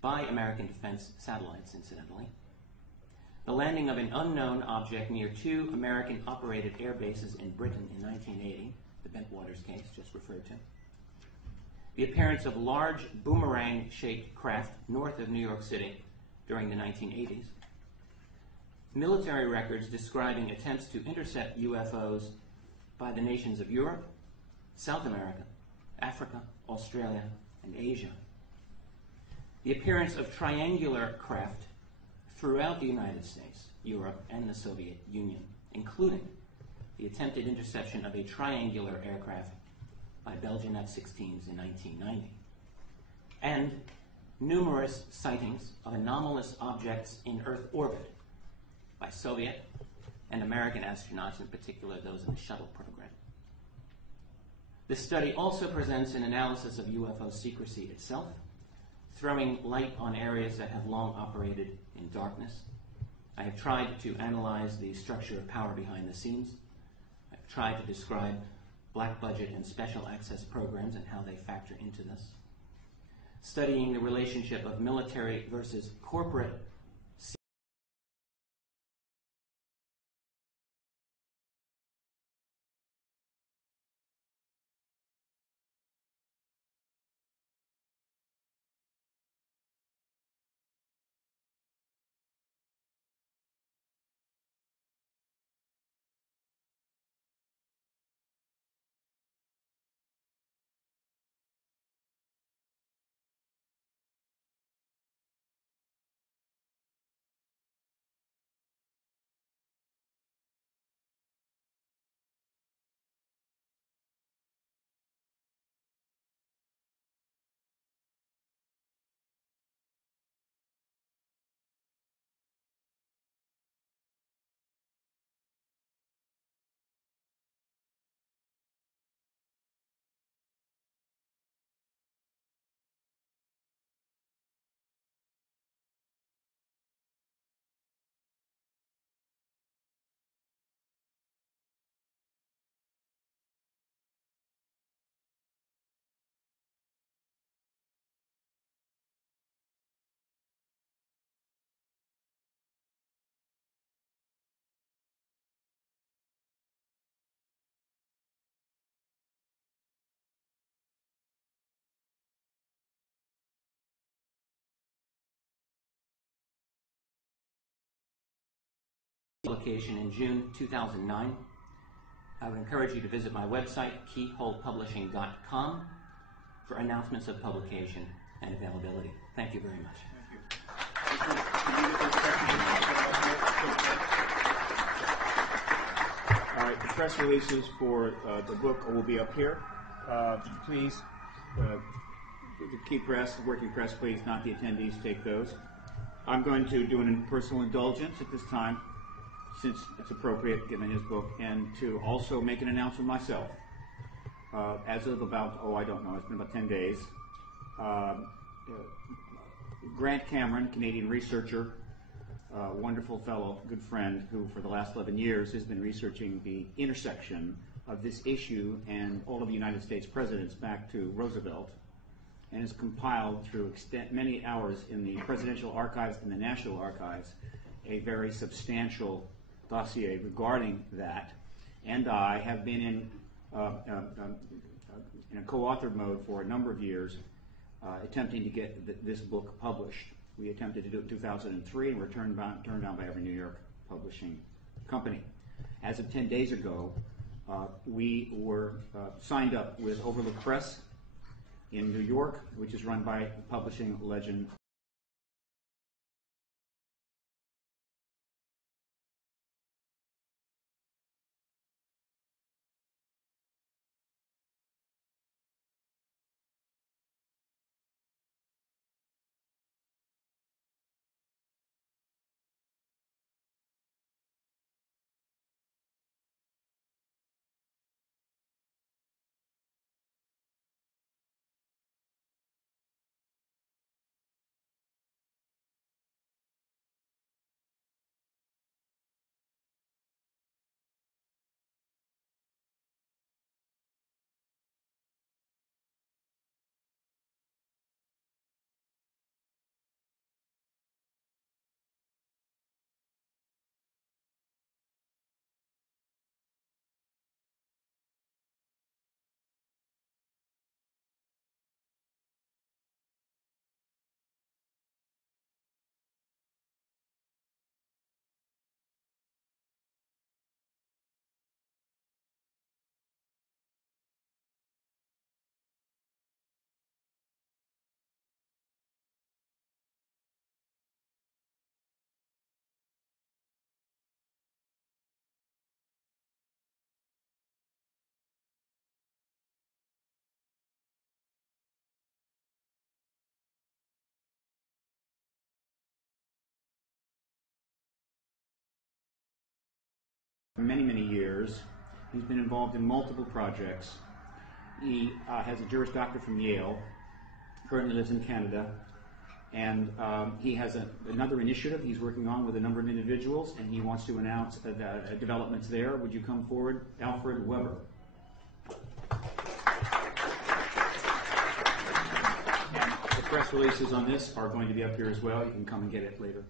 by American defense satellites, incidentally. The landing of an unknown object near two American-operated air bases in Britain in 1980, the Bentwaters case just referred to. The appearance of large boomerang-shaped craft north of New York City during the 1980s. Military records describing attempts to intercept UFOs by the nations of Europe, South America, Africa, Australia, and Asia. The appearance of triangular craft throughout the United States, Europe, and the Soviet Union, including the attempted interception of a triangular aircraft by Belgian F-16s in 1990, and numerous sightings of anomalous objects in Earth orbit by Soviet and American astronauts, in particular those in the shuttle program. This study also presents an analysis of UFO secrecy itself, throwing light on areas that have long operated in darkness. I have tried to analyze the structure of power behind the scenes. I've tried to describe black budget and special access programs and how they factor into this. Studying the relationship of military versus corporate publication in June 2009. I would encourage you to visit my website, keyholepublishing.com, for announcements of publication and availability. Thank you very much. Thank you. All right, the press releases for the book will be up here. Please, the key press, the working press, please, not the attendees, take those. I'm going to do an personal indulgence at this time, since it's appropriate given his book, and to also make an announcement myself. As of about, I don't know, it's been about 10 days, Grant Cameron, Canadian researcher, wonderful fellow, good friend, who for the last 11 years has been researching the intersection of this issue and all of the United States presidents back to Roosevelt, and has compiled through many hours in the presidential archives and the National Archives a very substantial dossier regarding that. And I have been in a co-authored mode for a number of years, attempting to get this book published. We attempted to do it in 2003 and were turned down by every New York publishing company. As of 10 days ago, we were signed up with Overlook Press in New York, which is run by publishing legend many, many years. He's been involved in multiple projects. He has a Juris Doctor from Yale, currently lives in Canada, and he has another initiative he's working on with a number of individuals, and he wants to announce developments there. Would you come forward, Alfred Weber? And the press releases on this are going to be up here as well. You can come and get it later.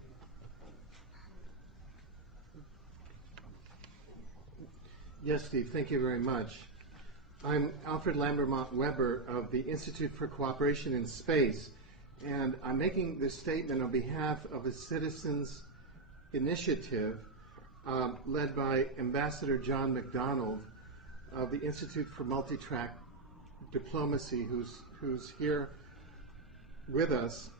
Yes, Steve, thank you very much. I'm Alfred Lambermont Weber of the Institute for Cooperation in Space, and I'm making this statement on behalf of a citizens' initiative led by Ambassador John McDonald of the Institute for Multi-Track Diplomacy, who's here with us,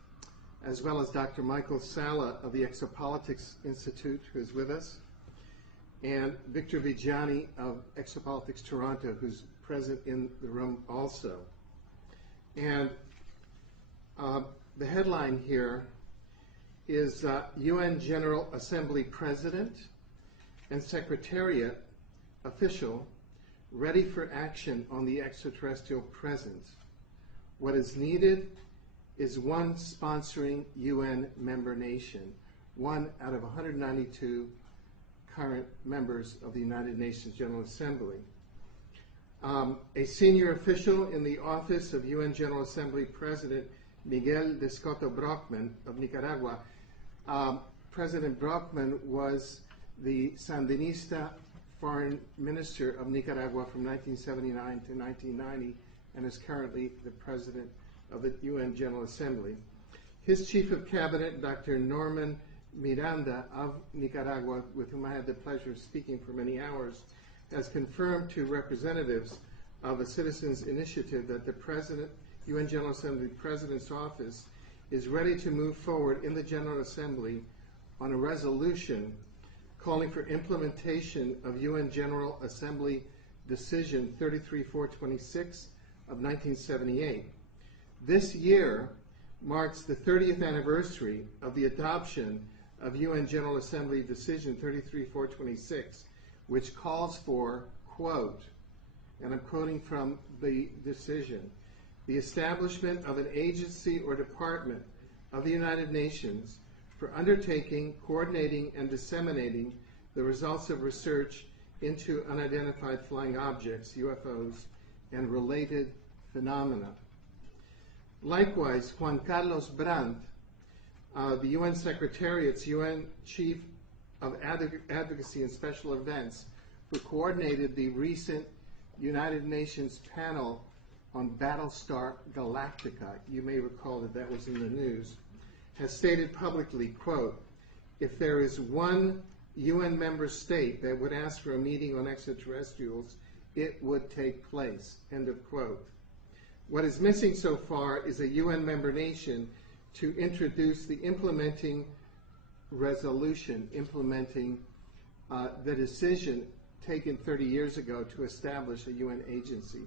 as well as Dr. Michael Sala of the Exopolitics Institute, who's with us, and Victor Vigiani of Exopolitics Toronto, who's present in the room also. And the headline here is UN General Assembly President and Secretariat official ready for action on the extraterrestrial presence. What is needed is one sponsoring UN member nation, one out of 192 current members of the United Nations General Assembly. A senior official in the office of UN General Assembly President Miguel de Escoto Brockman of Nicaragua. President Brockman was the Sandinista foreign minister of Nicaragua from 1979 to 1990 and is currently the president of the UN General Assembly. His chief of cabinet, Dr. Norman Miranda of Nicaragua, with whom I had the pleasure of speaking for many hours, has confirmed to representatives of a citizens' initiative that the UN General Assembly President's office is ready to move forward in the General Assembly on a resolution calling for implementation of UN General Assembly Decision 33426 of 1978. This year marks the 30th anniversary of the adoption of UN General Assembly Decision 33426, which calls for, quote, and I'm quoting from the decision, the establishment of an agency or department of the United Nations for undertaking, coordinating, and disseminating the results of research into unidentified flying objects, UFOs, and related phenomena. Likewise, Juan Carlos Brandt, the UN Secretariat's UN Chief of Advocacy and Special Events, who coordinated the recent United Nations panel on Battlestar Galactica, you may recall that was in the news, has stated publicly, quote, if there is one UN member state that would ask for a meeting on extraterrestrials, it would take place, end of quote. What is missing so far is a UN member nation to introduce the implementing resolution, implementing the decision taken 30 years ago to establish a UN agency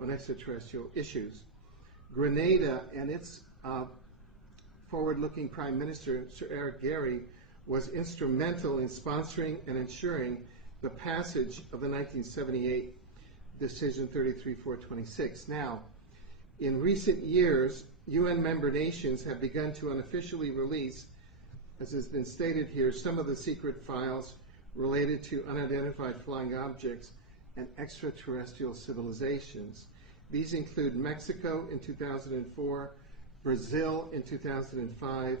on extraterrestrial issues. Grenada and its forward-looking Prime Minister, Sir Eric Gary, was instrumental in sponsoring and ensuring the passage of the 1978 Decision 33426. Now, in recent years, UN member nations have begun to unofficially release, as has been stated here, some of the secret files related to unidentified flying objects and extraterrestrial civilizations. These include Mexico in 2004, Brazil in 2005,